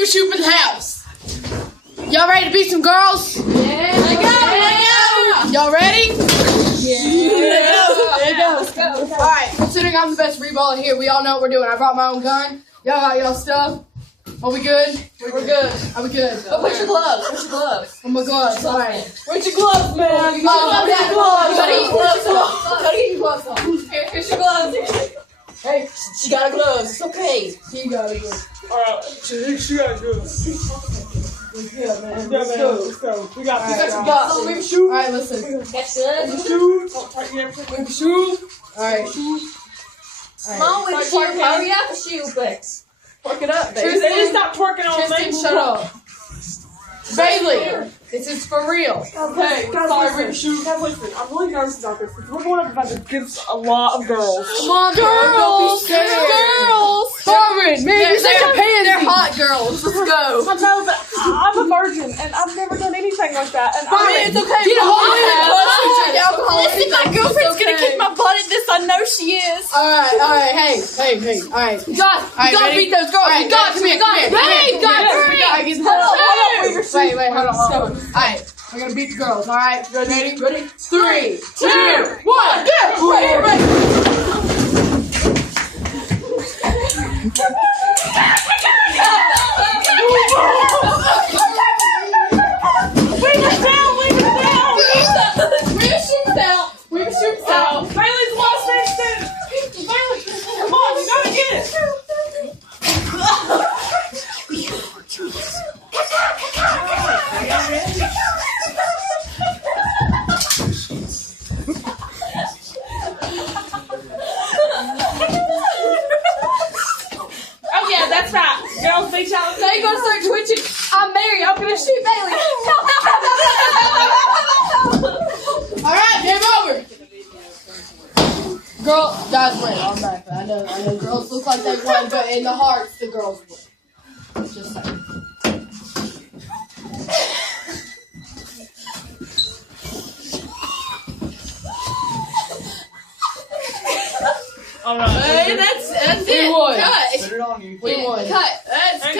we were shooting in the house. Y'all ready to beat some girls? Yeah. Let's go. Y'all ready? Yeah. Let's go. Alright, considering I'm the best reballer here, we all know what we're doing. I brought my own gun. Y'all got y'all stuff. Are we good? We're good. Are we good? But where's your gloves? Where's your gloves? Oh my gloves. Alright. Where's your gloves, man? You gotta get your gloves. Gotta get your gloves on. Here's your gloves. Hey, she got her gloves. It's okay. He got it good. Alright, she got it good. Yeah, man. Let's go. We got this. So we shoot. Alright, listen. That's good. Shoes. Oh, tighten everything. Shoot. Alright. Come on with the shoe. Hurry up, the shoe, but work it up, baby. They just stopped twerking on Tristan, me. shut up. Bailey, this is for real. Okay, sorry, listen. Guys, listen. I'm really nervous about this because we're going up against a lot of girls. Come on, girls. Don't be scared. Girls. Marvin, maybe you're such a pansy. They're hot girls. Let's go. I know, but I'm a virgin and I've never done anything like that. And Marvin, It's okay. Get a hold of it. Listen, my girlfriend's gonna kick my butt at this. I know she is. Alright, hey. Alright. You gotta beat those girls. Alright, You got come here. Hey, you got Wait, hold on. Alright, we're gonna beat the girls, alright? Ready? 3, 2, 1, go! Ready. Bailey's lost instant. Bailey, come on, you gotta get it. Oh yeah, that's right. Girls beat y'all. Now you're gonna start twitching. I'm Mary. I'm gonna shoot Bailey. Alright, game over! Guys win. I'm back. I know girls look like they won, but in the hearts, the girls win. Just saying. Alright. Hey, that's it. We won. Cut. Put it on you. We won. Cut. That's cut.